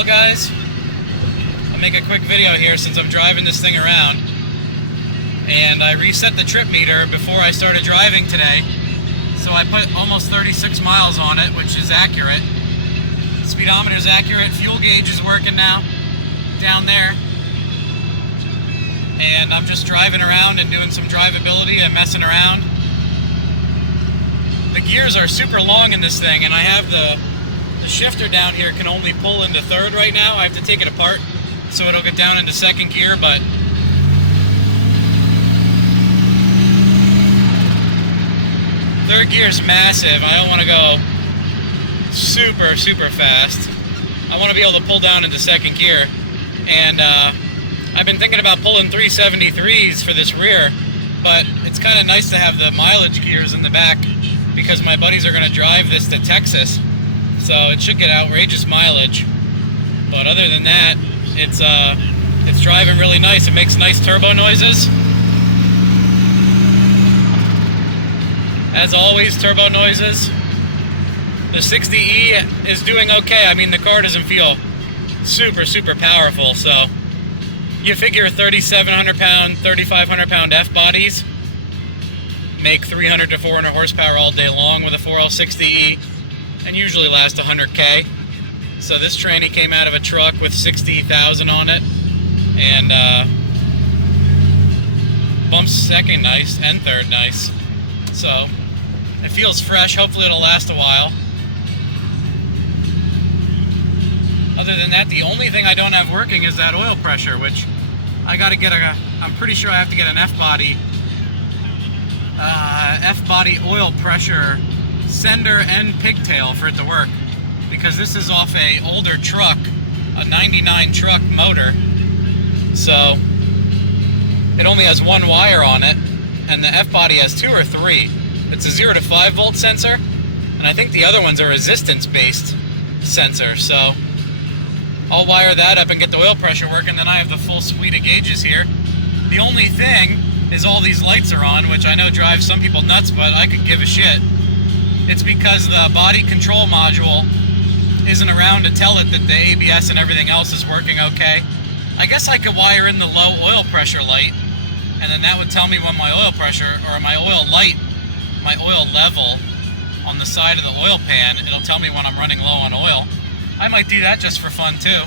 Well guys, I'll make a quick video here since I'm driving this thing around. And I reset the trip meter before I started driving today. So I put almost 36 miles on it, which is accurate. Speedometer is accurate, fuel gauge is working now, down there. And I'm just driving around and doing some drivability and messing around. The gears are super long in this thing, and I have the shifter down here can only pull into third right now. I have to take it apart so it'll get down into second gear, but third gear is massive. I don't want to go super fast. I want to be able to pull down into second gear, and I've been thinking about pulling 373s for this rear, but it's kind of nice to have the mileage gears in the back because my buddies are going to drive this to Texas, so it should get outrageous mileage. But other than that, it's driving really nice. It makes nice turbo noises. As always, turbo noises. The 60E is doing okay. I mean, the car doesn't feel super powerful, so you figure 3,700 pound, 3,500 pound F bodies make 300 to 400 horsepower all day long with a 4L60E and usually last 100K. So this tranny came out of a truck with 60,000 on it, and bumps second nice and third nice. So it feels fresh. Hopefully it'll last a while. Other than that, the only thing I don't have working is that oil pressure, which I gotta get I'm pretty sure I have to get an F-body oil pressure sender and pigtail for it to work, because this is off a older truck, a 99 truck motor, so it only has one wire on it, and the F-body has 2 or 3. It's a 0 to 5 volt sensor, and I think the other one's a resistance based sensor, so I'll wire that up and get the oil pressure working. Then I have the full suite of gauges here. The only thing is all these lights are on, which I know drives some people nuts, but I could give a shit. It's because the body control module isn't around to tell it that the ABS and everything else is working okay. I guess I could wire in the low oil pressure light, and then that would tell me when my oil pressure, or my oil light, my oil level on the side of the oil pan, it'll tell me when I'm running low on oil. I might do that just for fun too,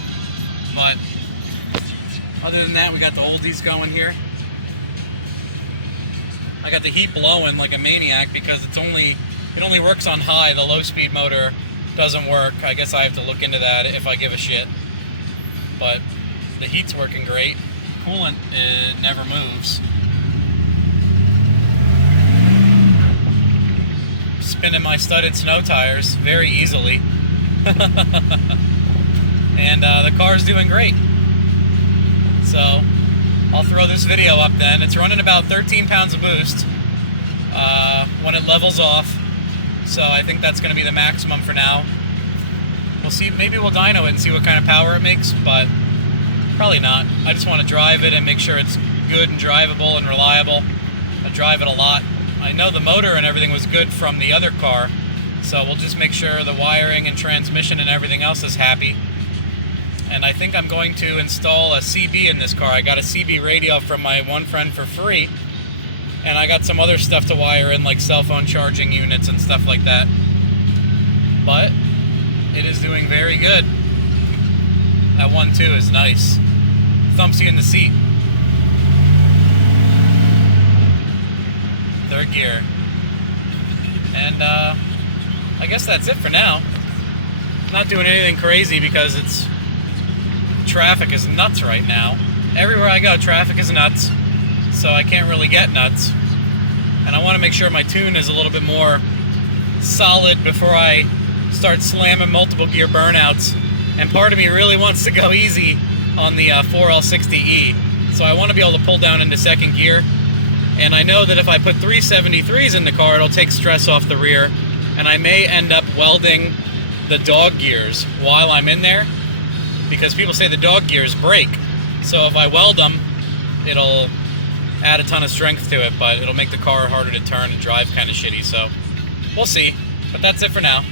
but other than that, we got the oldies going here. I got the heat blowing like a maniac because it only works on high. The low speed motor doesn't work. I guess I have to look into that if I give a shit. But the heat's working great. Coolant never moves. Spinning my studded snow tires very easily. And the car's doing great. So I'll throw this video up then. It's running about 13 pounds of boost when it levels off. So I think that's going to be the maximum for now. We'll see. Maybe we'll dyno it and see what kind of power it makes, but probably not. I just want to drive it and make sure it's good and drivable and reliable. I drive it a lot. I know the motor and everything was good from the other car, so we'll just make sure the wiring and transmission and everything else is happy. And I think I'm going to install a CB in this car. I got a CB radio from my one friend for free, and I got some other stuff to wire in, like cell phone charging units and stuff like that. But it is doing very good. That 1.2 is nice. Thumps you in the seat. Third gear. And I guess that's it for now. Not doing anything crazy because traffic is nuts right now. Everywhere I go, traffic is nuts, so I can't really get nuts. And I want to make sure my tune is a little bit more solid before I start slamming multiple gear burnouts. And part of me really wants to go easy on the 4L60E, so I want to be able to pull down into second gear. And I know that if I put 373s in the car, it'll take stress off the rear, and I may end up welding the dog gears while I'm in there, because people say the dog gears break. So if I weld them, it'll add a ton of strength to it, but it'll make the car harder to turn and drive kind of shitty. So we'll see. But that's it for now.